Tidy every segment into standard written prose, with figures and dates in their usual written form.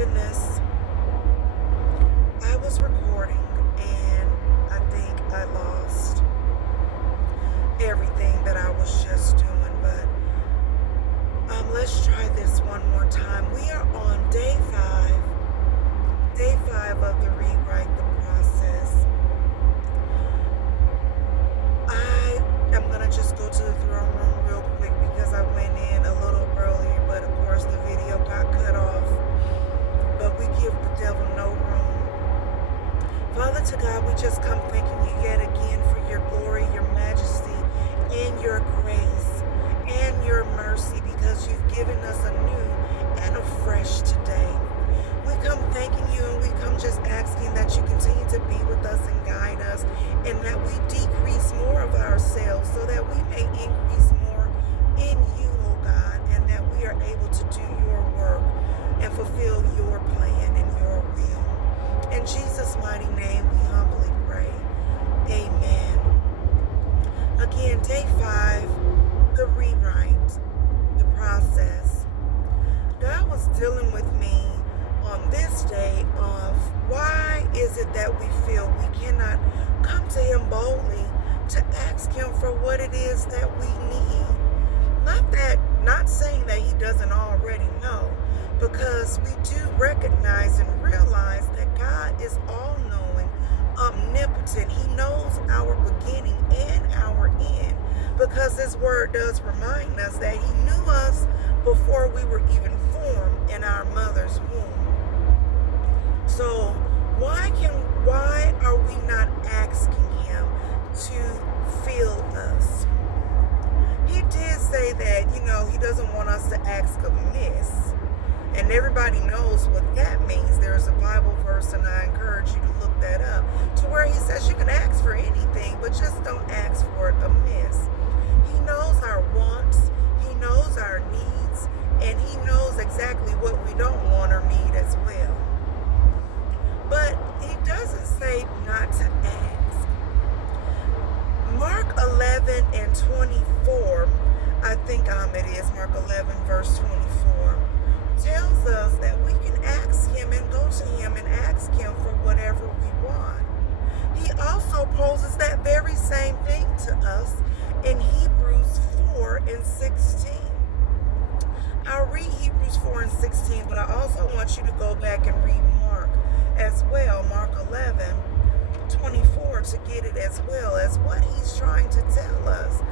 Goodness, I was recording and I think I lost everything that I was just doing, but let's try this one more time. We are on day five of the rewrite the process. I am gonna just go to the throne room real quick because I went in a little earlier, but of course the video got cut off. But we give the devil no room. Father to God, we just come thanking you yet again for your glory, your majesty, and your grace, and your mercy, because you've given us a new and a fresh today. We come thanking you, and we come just asking that you continue to be with us and guide us, and that we decrease more of ourselves so that we may increase more in you, oh God, and that we are able to do your work and fulfill your plan and your will. In Jesus' mighty name, we humbly pray. Amen. Again, day five, the rewrite, the process. God was dealing with me on this day of why is it that we feel we cannot come to him boldly to ask him for what it is that we need. Not saying that he doesn't already know, because we do recognize and realize that God is all-knowing, omnipotent. He knows our beginning and our end, because his word does remind us that he knew us before we were even formed in our mother's womb. So why are we not asking him to fill us? He did say that, he doesn't want us to ask amiss. And everybody knows what that means. There's a Bible verse, and I encourage you to look that up, to where he says you can ask for anything, but just don't ask for it amiss. He knows our wants, he knows our needs, and he knows exactly what we don't want or need as well. But he doesn't say not to ask. Mark 11 and 24, I think it is Mark 11 verse 24, tells us that we can ask him and go to him and ask him for whatever we want. He also poses that very same thing to us in Hebrews 4 and 16. I'll read Hebrews 4 and 16, but I also want you to go back and read Mark as well, Mark 11, 24, to get it as well as what he's trying to tell us.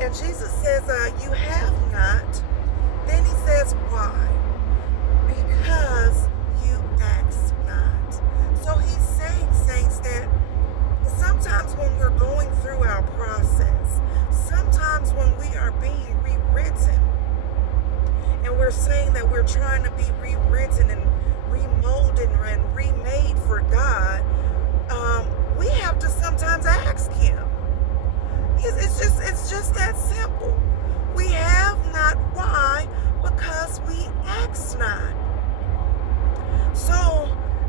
And Jesus says, you have not. Then he says, why? Because you ask not. So he's saying, saints, that sometimes when we're going through our process, sometimes when we are being rewritten, and we're saying that we're trying to be rewritten and remolded and remade for God, we have to sometimes ask him. It's just that simple. We have not. Why? Because we ask not. So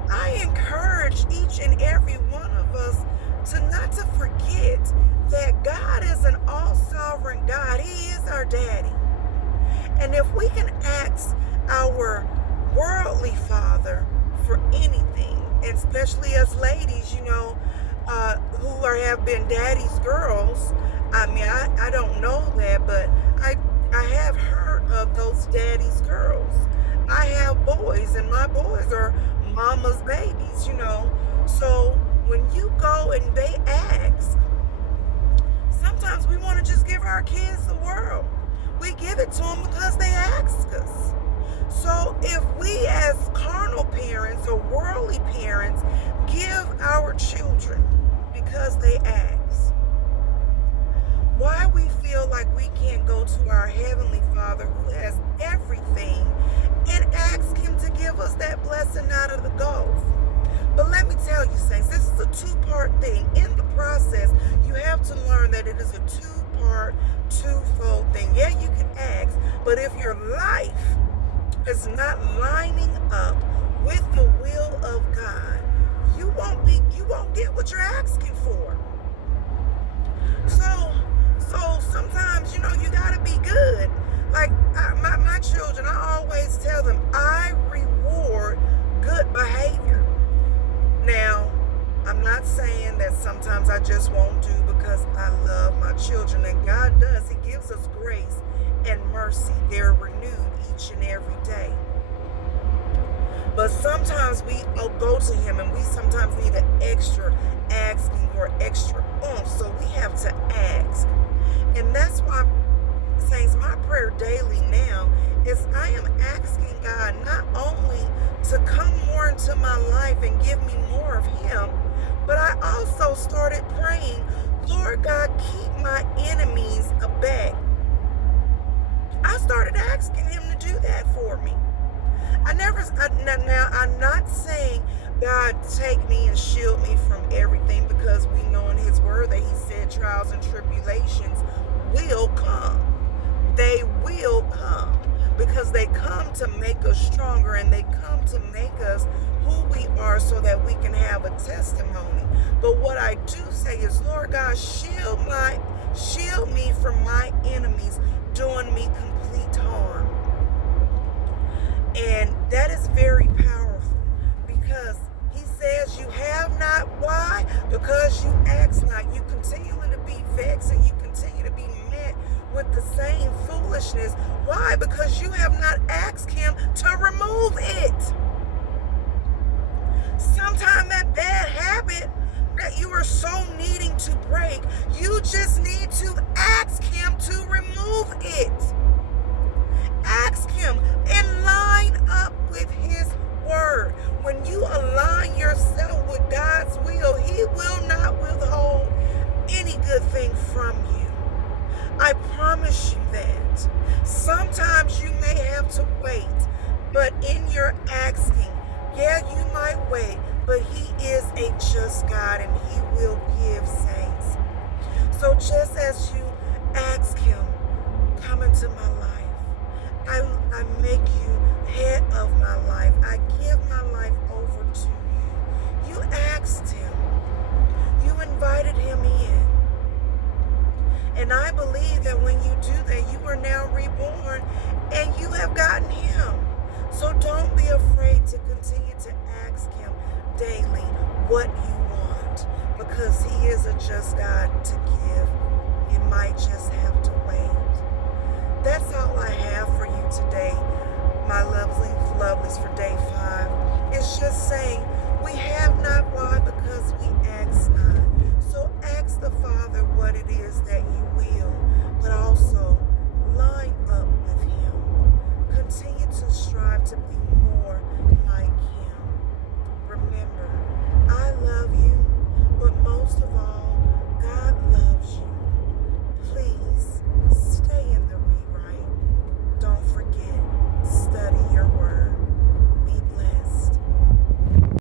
I encourage each and every one of us to not to forget that God is an all-sovereign God. He is our daddy. And if we can ask our worldly father for anything, and especially as ladies, who have been daddy's girls. I don't know that, but I have heard of those daddy's girls. I have boys, and my boys are mama's babies, So when you go and they ask, sometimes we want to just give our kids the world. We give it to them because they ask us. So if we as carnal parents or worldly parents give our children because they ask, why we feel like we can't go to our Heavenly Father who has everything and ask him to give us that blessing out of the gulf? But let me tell you, saints, this is a two-part thing. In the process, you have to learn that it is a two-part, twofold thing. Yeah, you can ask, but if your life is not lining up with the will of God, you won't get what you're asking for. So sometimes, you gotta be good. Like my children, I always tell them, I reward just won't do because I love my children. And God does. He gives us grace and mercy. They're renewed each and every day. But sometimes we go to him and we sometimes need an extra asking or extra so we have to ask. And that's why, saints, my prayer daily now is I am asking God not only to come more into my life and give me more of him, but I also started praying, Lord God, keep my enemies aback. I started asking him to do that for me. Now, I'm not saying, God, take me and shield me from everything, because we know in his word that he said trials and tribulations will come. They will come because they come to make us stronger, and they come to make us who we are so that we can have a testimony. But what I do say is, Lord God, shield me from my enemies doing me complete harm. And that is very powerful, because he says you have not. Why? Because you ask not. You continue to be vexed, and you continue to be met with the same foolishness. Why? Because you have not asked him to remove it. Sometimes that bad habit that you are so needing to break, you just need to ask him to remove it. Ask him and line up with his word. When you align yourself with God's will, he will not withhold any good thing from you. I promise you that. Sometimes you may have to wait, but in your asking, yeah, you might wait, but he is a just God, and he will give, saints. So just as you ask him, come into my life. I make you head of my life. I give my life over to you. You asked him. You invited him in. And I believe that when you do that, you are now reborn and you have gotten him. So don't be afraid to continue to ask him daily what you want, because he is a just God to give. You might just have to wait. That's all I have for you today, my lovelies, for day 5. It's just saying we have not. Why? Because we ask not. So ask the Father what it is that you will, but also line up with him. Continue to strive to be more like him. Remember, I love you, but most of all, God loves you.